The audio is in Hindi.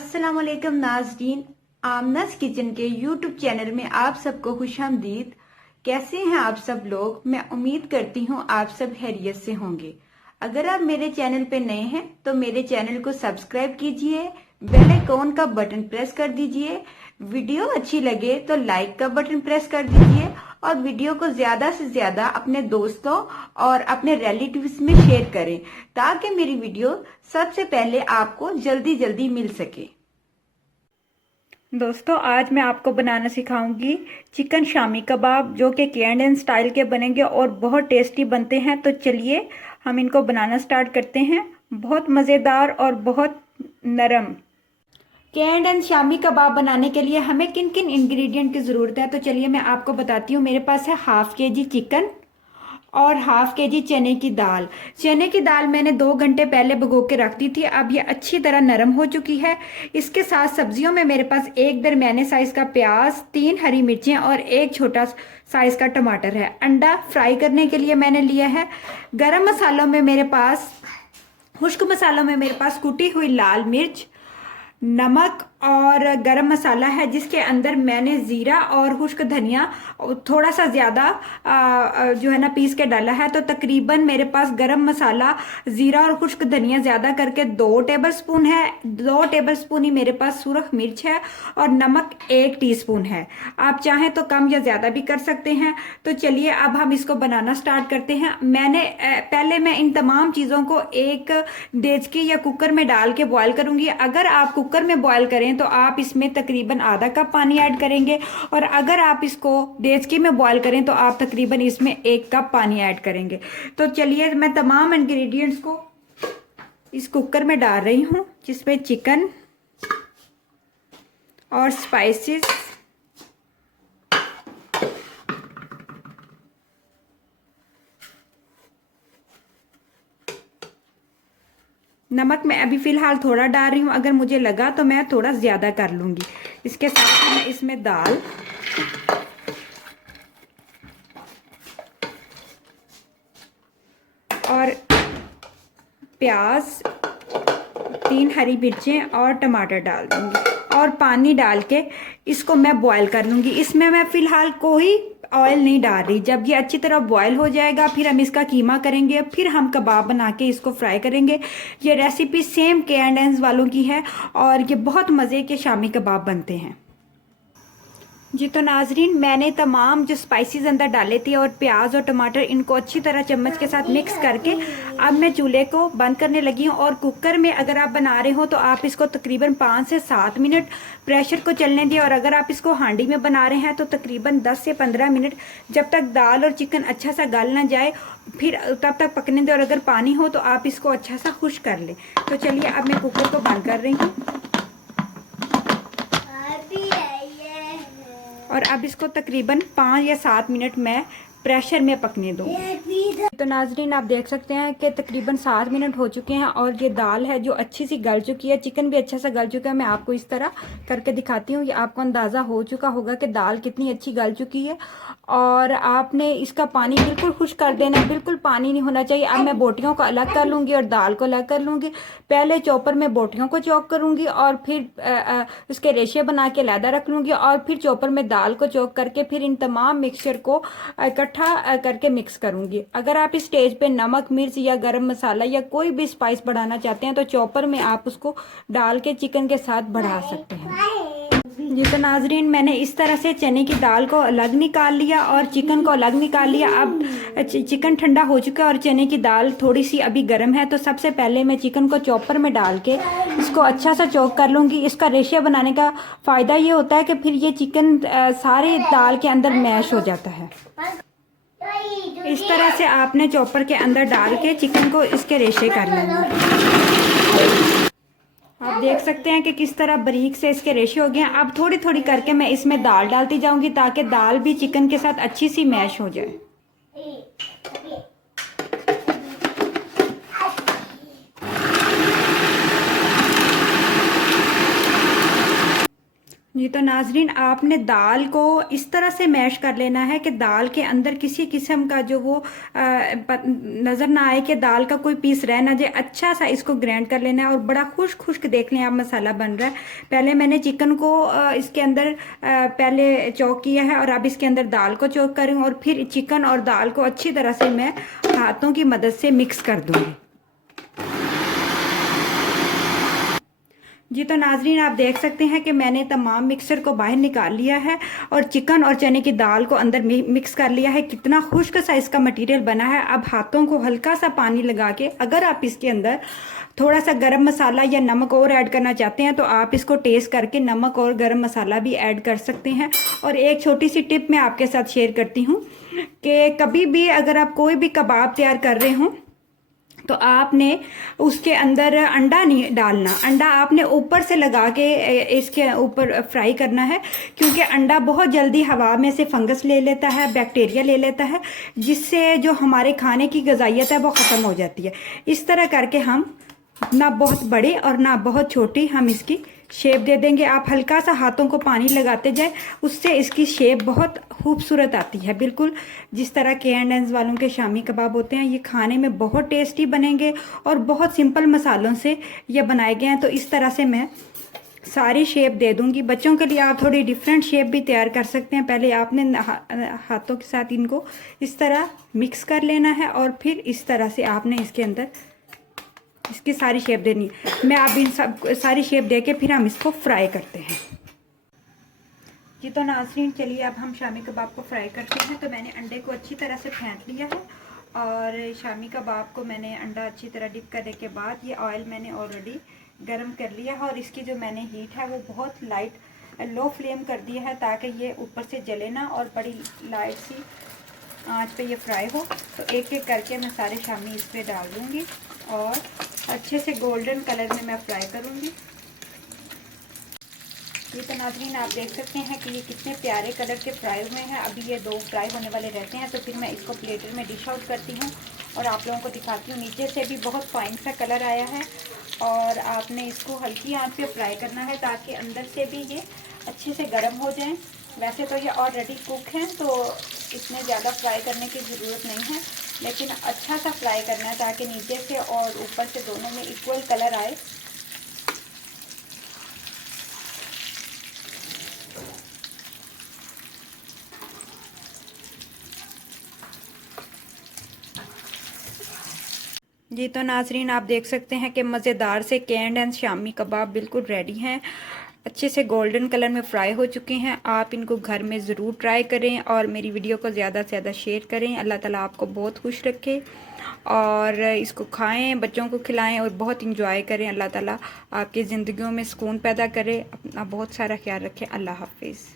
अस्सलाम वालेकुम नाज़रीन, आमनास किचन के यूट्यूब चैनल में आप सबको खुशामदीद। कैसे हैं आप सब लोग? मैं उम्मीद करती हूँ आप सब खैरियत से होंगे। अगर आप मेरे चैनल पे नए हैं तो मेरे चैनल को सब्सक्राइब कीजिए, बेल आइकॉन का बटन प्रेस कर दीजिए। वीडियो अच्छी लगे तो लाइक का बटन प्रेस कर दीजिए और वीडियो को ज्यादा से ज्यादा अपने दोस्तों और अपने रिलेटिव्स में शेयर करें ताकि मेरी वीडियो सबसे पहले आपको जल्दी जल्दी मिल सके। दोस्तों, आज मैं आपको बनाना सिखाऊंगी चिकन शामी कबाब, जो कि केरन स्टाइल के बनेंगे और बहुत टेस्टी बनते हैं। तो चलिए हम इनको बनाना स्टार्ट करते हैं। बहुत मज़ेदार और बहुत नरम केरन शामी कबाब बनाने के लिए हमें किन किन इंग्रेडिएंट की ज़रूरत है, तो चलिए मैं आपको बताती हूँ। मेरे पास है हाफ के जी चिकन और हाफ के जी चने की दाल। चने की दाल मैंने 2 घंटे पहले भिगो के रख दी थी, अब ये अच्छी तरह नरम हो चुकी है। इसके साथ सब्जियों में मेरे पास एक दरमियाने साइज का प्याज, 3 हरी मिर्चें और एक छोटा साइज का टमाटर है। अंडा फ्राई करने के लिए मैंने लिया है। गरम मसालों में मेरे पास, खुश्क मसालों में मेरे पास कुटी हुई लाल मिर्च, नमक और गरम मसाला है, जिसके अंदर मैंने ज़ीरा और खुश्क धनिया थोड़ा सा ज़्यादा जो है ना पीस के डाला है। तो तकरीबन मेरे पास गरम मसाला, ज़ीरा और खुश्क धनिया ज़्यादा करके 2 टेबलस्पून है। 2 टेबलस्पून ही मेरे पास सुरख मिर्च है और नमक 1 टीस्पून है। आप चाहें तो कम या ज़्यादा भी कर सकते हैं। तो चलिए अब हम इसको बनाना स्टार्ट करते हैं। पहले मैं इन तमाम चीज़ों को एक देचकी या कुकर में डाल के बॉयल करूँगी। अगर आप कुकर में बॉयल करें तो आप इसमें तकरीबन आधा कप पानी ऐड करेंगे और अगर आप इसको देचकी में बॉयल करें तो आप तकरीबन इसमें 1 कप पानी ऐड करेंगे। तो चलिए मैं तमाम इंग्रेडिएंट्स को इस कुकर में डाल रही हूँ, जिसमें चिकन और स्पाइसेस, नमक मैं अभी फ़िलहाल थोड़ा डाल रही हूँ, अगर मुझे लगा तो मैं थोड़ा ज़्यादा कर लूँगी। इसके साथ मैं इसमें दाल और प्याज, 3 हरी मिर्चें और टमाटर डाल दूँगी और पानी डाल के इसको मैं बॉयल कर लूँगी। इसमें मैं फ़िलहाल कोई ऑयल नहीं डाल रही। जब ये अच्छी तरह बॉयल हो जाएगा फिर हम इसका कीमा करेंगे, फिर हम कबाब बना के इसको फ्राई करेंगे। ये रेसिपी सेम केरन वालों की है और ये बहुत मज़े के शामी कबाब बनते हैं जी। तो नाजरीन, मैंने तमाम जो स्पाइसेस अंदर डाले थे और प्याज और टमाटर, इनको अच्छी तरह चम्मच के साथ मिक्स करके अब मैं चूल्हे को बंद करने लगी हूँ। और कुकर में अगर आप बना रहे हो तो आप इसको तकरीबन 5 से 7 मिनट प्रेशर को चलने दें और अगर आप इसको हांडी में बना रहे हैं तो तकरीबन 10 से 15 मिनट, जब तक दाल और चिकन अच्छा सा गल ना जाए फिर तब तक पकने दें। और अगर पानी हो तो आप इसको अच्छा सा खुश्क कर लें। तो चलिए अब मैं कुकर को बंद कर रही हूँ और अब इसको तकरीबन 5 या 7 मिनट मैं प्रेशर में पकने दूँगी। तो नाजरीन, आप देख सकते हैं कि तकरीबन 7 मिनट हो चुके हैं और ये दाल है जो अच्छी सी गल चुकी है, चिकन भी अच्छा सा गल चुका है। मैं आपको इस तरह करके दिखाती हूँ, ये आपको अंदाज़ा हो चुका होगा कि दाल कितनी अच्छी गल चुकी है। और आपने इसका पानी बिल्कुल खुश्क कर देना, बिल्कुल पानी नहीं होना चाहिए। अब मैं बोटियों को अलग कर लूँगी और दाल को अलग कर लूँगी। पहले चॉपर में बोटियों को चॉप करूँगी और फिर उसके रेशे बना के अलहदा रख लूँगी और फिर चॉपर में दाल को चॉप करके फिर इन तमाम मिक्सचर को इकट्ठा करके मिक्स करूँगी। अगर आप इस स्टेज पे नमक, मिर्च या गरम मसाला या कोई भी स्पाइस बढ़ाना चाहते हैं तो चॉपर में आप उसको डाल के चिकन के साथ बढ़ा सकते हैं जी। तो नाजरीन, मैंने इस तरह से चने की दाल को अलग निकाल लिया और चिकन को अलग निकाल लिया। अब चिकन ठंडा हो चुका है और चने की दाल थोड़ी सी अभी गर्म है। तो सबसे पहले मैं चिकन को चॉपर में डाल के इसको अच्छा सा चॉप कर लूँगी। इसका रेशा बनाने का फ़ायदा ये होता है कि फिर ये चिकन सारे दाल के अंदर मैश हो जाता है। इस तरह से आपने चॉपर के अंदर डाल के चिकन को इसके रेशे कर लेंगे। आप देख सकते हैं कि किस तरह बारीक से इसके रेशे हो गए हैं। अब थोड़ी थोड़ी करके मैं इसमें दाल डालती जाऊंगी ताकि दाल भी चिकन के साथ अच्छी सी मैश हो जाए। जी तो नाजरीन, आपने दाल को इस तरह से मैश कर लेना है कि दाल के अंदर किसी किस्म का जो वो नज़र ना आए कि दाल का कोई पीस रह ना जाए। अच्छा सा इसको ग्राइंड कर लेना है और बड़ा खुश्क खुश्क देख लें आप मसाला बन रहा है। पहले मैंने चिकन को इसके अंदर पहले चॉक किया है और अब इसके अंदर दाल को चॉक करूँ और फिर चिकन और दाल को अच्छी तरह से मैं हाथों की मदद से मिक्स कर दूँगी। जी तो नाजरीन, आप देख सकते हैं कि मैंने तमाम मिक्सर को बाहर निकाल लिया है और चिकन और चने की दाल को अंदर मिक्स कर लिया है। कितना खुश्क सा इसका मटेरियल बना है। अब हाथों को हल्का सा पानी लगा के, अगर आप इसके अंदर थोड़ा सा गरम मसाला या नमक और ऐड करना चाहते हैं तो आप इसको टेस्ट करके नमक और गरम मसाला भी ऐड कर सकते हैं। और एक छोटी सी टिप मैं आपके साथ शेयर करती हूँ कि कभी भी अगर आप कोई भी कबाब तैयार कर रहे हों तो आपने उसके अंदर अंडा नहीं डालना। अंडा आपने ऊपर से लगा के इसके ऊपर फ्राई करना है, क्योंकि अंडा बहुत जल्दी हवा में से फंगस ले लेता है, बैक्टीरिया ले लेता है, जिससे जो हमारे खाने की ग़िज़ाइयत है वो ख़त्म हो जाती है। इस तरह करके हम ना बहुत बड़े और ना बहुत छोटी हम इसकी शेप दे देंगे। आप हल्का सा हाथों को पानी लगाते जाए, उससे इसकी शेप बहुत खूबसूरत आती है, बिल्कुल जिस तरह K&N वालों के शामी कबाब होते हैं। ये खाने में बहुत टेस्टी बनेंगे और बहुत सिंपल मसालों से ये बनाए गए हैं। तो इस तरह से मैं सारी शेप दे दूंगी। बच्चों के लिए आप थोड़ी डिफरेंट शेप भी तैयार कर सकते हैं। पहले आपने हाथों के साथ इनको इस तरह मिक्स कर लेना है और फिर इस तरह से आपने इसके अंदर इसकी सारी शेप देनी है। मैं आप इन सब सारी शेप दे के फिर हम इसको फ्राई करते हैं। जी तो नाज़रीन, चलिए अब हम शामी कबाब को फ्राई करते हैं। तो मैंने अंडे को अच्छी तरह से फेंट लिया है और शामी कबाब को मैंने अंडा अच्छी तरह डिप करने के बाद ये ऑयल मैंने ऑलरेडी गर्म कर लिया है और इसकी जो मैंने हीट है वो बहुत लाइट लो फ्लेम कर दिया है, ताकि ये ऊपर से जले ना और बड़ी लाइट सी आंच पे ये फ्राई हो। तो एक एक करके मैं सारे शामी इस पर डाल दूँगी और अच्छे से गोल्डन कलर में मैं फ्राई करूँगी। ये तो नाज़रीन, आप देख सकते हैं कि ये कितने प्यारे कलर के फ्राई हुए हैं। अभी ये दो फ्राई होने वाले रहते हैं, तो फिर मैं इसको प्लेटर में डिश आउट करती हूँ और आप लोगों को दिखाती हूँ। नीचे से भी बहुत फाइन सा कलर आया है और आपने इसको हल्की आंच पे फ्राई करना है ताकि अंदर से भी ये अच्छे से गर्म हो जाएं। वैसे तो ये ऑलरेडी कुक हैं, तो इसमें ज़्यादा फ्राई करने की ज़रूरत नहीं है, लेकिन अच्छा सा फ्राई करना है ताकि नीचे से और ऊपर से दोनों में इक्वल कलर आए। जी तो नाज़रीन, आप देख सकते हैं कि मज़ेदार से K&N शामी कबाब बिल्कुल रेडी हैं। अच्छे से गोल्डन कलर में फ्राई हो चुके हैं। आप इनको घर में ज़रूर ट्राई करें और मेरी वीडियो को ज़्यादा से ज़्यादा शेयर करें। अल्लाह ताला आपको बहुत खुश रखे और इसको खाएं, बच्चों को खिलाएं और बहुत इंजॉय करें। अल्लाह ताला आपकी ज़िंदगियों में सुकून पैदा करे। अपना बहुत सारा ख्याल रखें। अल्लाह हाफिज़।